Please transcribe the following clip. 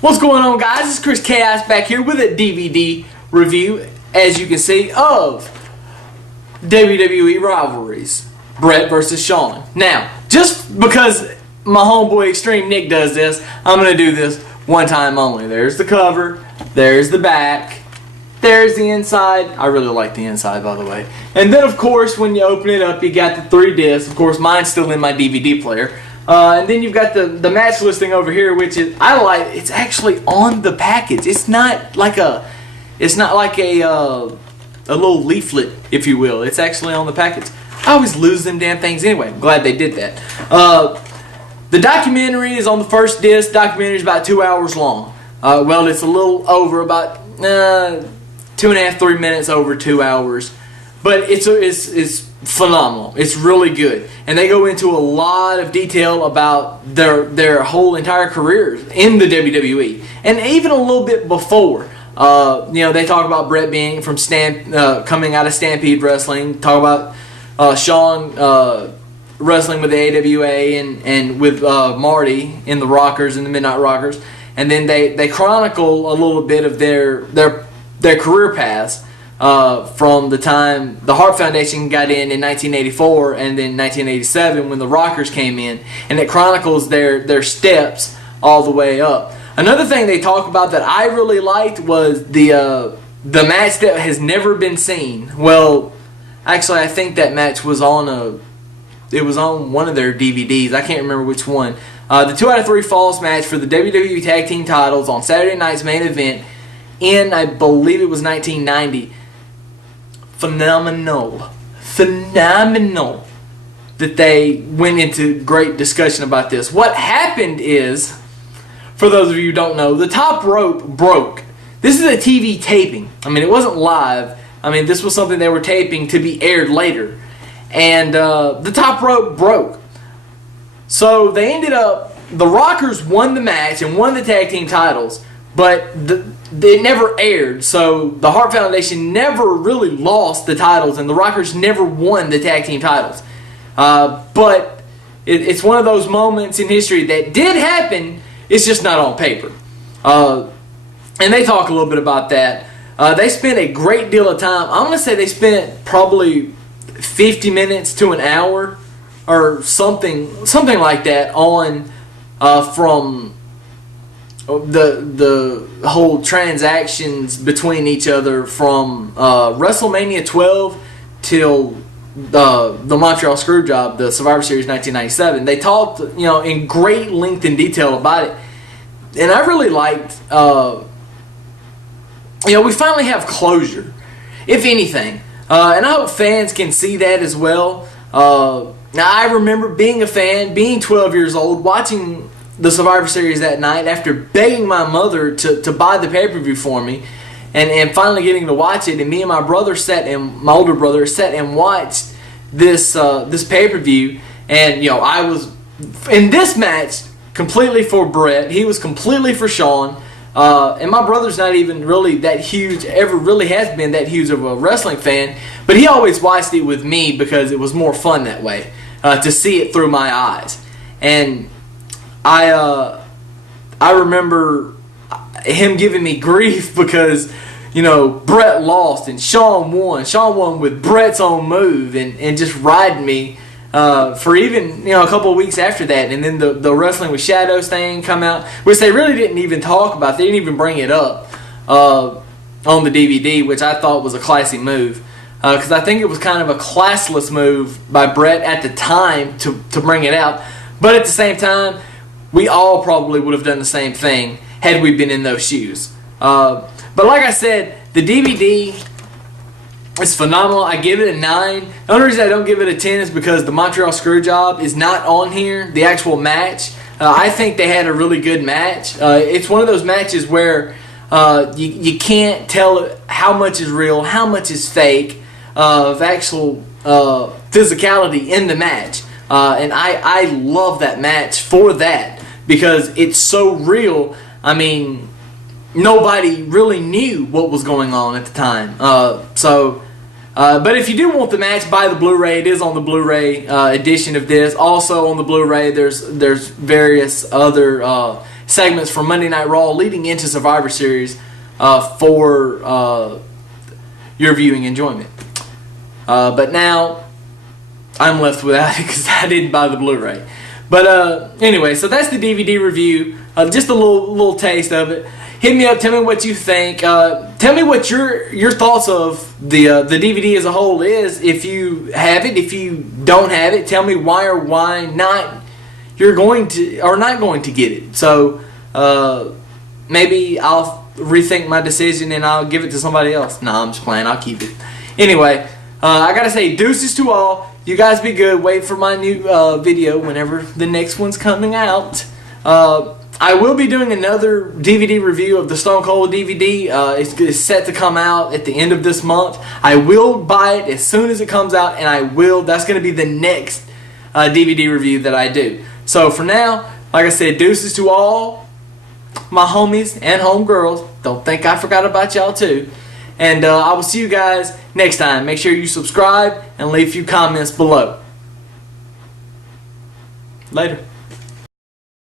What's going on, guys? It's Chris Chaos back here with a DVD review, as you can see, of WWE Rivalries, Bret versus Shawn. Now, just because my homeboy Extreme Nick does this, I'm going to do this one time only. There's the cover, there's the back, there's the inside. I really like the inside, by the way. And then, of course, when you open it up, you got the 3 discs. Of course, mine's still in my DVD player. And then you've got the match listing over here, which is it's actually on the package. It's not like a little leaflet, if you will. It's actually on the package. I always lose them damn things anyway. I'm glad they did that. The documentary is on the first disc. Documentary is about 2 hours long. Well, it's a little over, about 2.5, 3 minutes over 2 hours. But it's phenomenal. It's really good, and they go into a lot of detail about their whole entire careers in the WWE, and even a little bit before. They talk about Bret being from coming out of Stampede Wrestling. Talk about Shawn wrestling with the AWA and with Marty in the Rockers and the Midnight Rockers, and then they chronicle a little bit of their career paths. From the time the Hart Foundation got in 1984 and then 1987 when the Rockers came in, and it chronicles their steps all the way up. Another thing they talk about that I really liked was the match that has never been seen. Well, actually, I think that match was on one of their DVDs. I can't remember which one. The 2 out of 3 Falls match for the WWE Tag Team titles on Saturday night's main event in, I believe it was 1990. Phenomenal that they went into great discussion about this. What happened is, for those of you who don't know, the top rope broke. This is a TV taping. I mean, it wasn't live. I mean, this was something they were taping to be aired later. And the top rope broke. So they ended up, the Rockers won the match and won the tag team titles, but it never aired, so the Hart Foundation never really lost the titles, and the Rockers never won the tag team titles. But it's one of those moments in history that did happen. It's just not on paper. And they talk a little bit about that. They spent a great deal of time. I'm going to say they spent probably 50 minutes to an hour or something like that on from the whole transactions between each other from WrestleMania 12 till the Montreal Screwjob, the Survivor Series 1997. They talked, in great length and detail about it, and I really liked. We finally have closure, if anything, and I hope fans can see that as well. Now, I remember being a fan, being 12 years old, watching the Survivor Series that night after begging my mother to buy the pay-per-view for me, and finally getting to watch it. And me and my brother my older brother sat and watched this pay-per-view. And I was in this match completely for Bret. He was completely for Shawn. And my brother's not even really that huge, ever really has been that huge of a wrestling fan, but he always watched it with me because it was more fun that way, to see it through my eyes. And I remember him giving me grief because, Bret lost and Shawn won. Shawn won with Bret's own move and just riding me for even, a couple of weeks after that. And then the Wrestling with Shadows thing come out, which they really didn't even talk about. They didn't even bring it up on the DVD, which I thought was a classy move. Because I think it was kind of a classless move by Bret at the time to bring it out. But at the same time, we all probably would have done the same thing had we been in those shoes. But like I said, the DVD is phenomenal. I give it a 9. The only reason I don't give it a 10 is because the Montreal Screwjob is not on here, the actual match. I think they had a really good match. It's one of those matches where you can't tell how much is real, how much is fake, of actual physicality in the match. And I love that match for that, because it's so real. I mean, nobody really knew what was going on at the time. But if you do want the match, buy the Blu-ray. It is on the Blu-ray edition of this. Also on the Blu-ray, there's various other segments from Monday Night Raw leading into Survivor Series for your viewing enjoyment. But now I'm left without it because I didn't buy the Blu-ray. But anyway, so that's the DVD review. Just a little taste of it. Hit me up. Tell me what you think. Tell me what your thoughts of the DVD as a whole is. If you have it, if you don't have it, tell me why or why not you're going to or not going to get it. So maybe I'll rethink my decision and I'll give it to somebody else. Nah, I'm just playing. I'll keep it. Anyway, I gotta say deuces to all. You guys be good. Wait for my new video whenever the next one's coming out. I will be doing another DVD review of the Stone Cold DVD. It's set to come out at the end of this month. I will buy it as soon as it comes out, and that's going to be the next DVD review that I do. So for now, like I said, deuces to all my homies and homegirls. Don't think I forgot about y'all too. And I will see you guys next time. Make sure you subscribe and leave a few comments below. Later.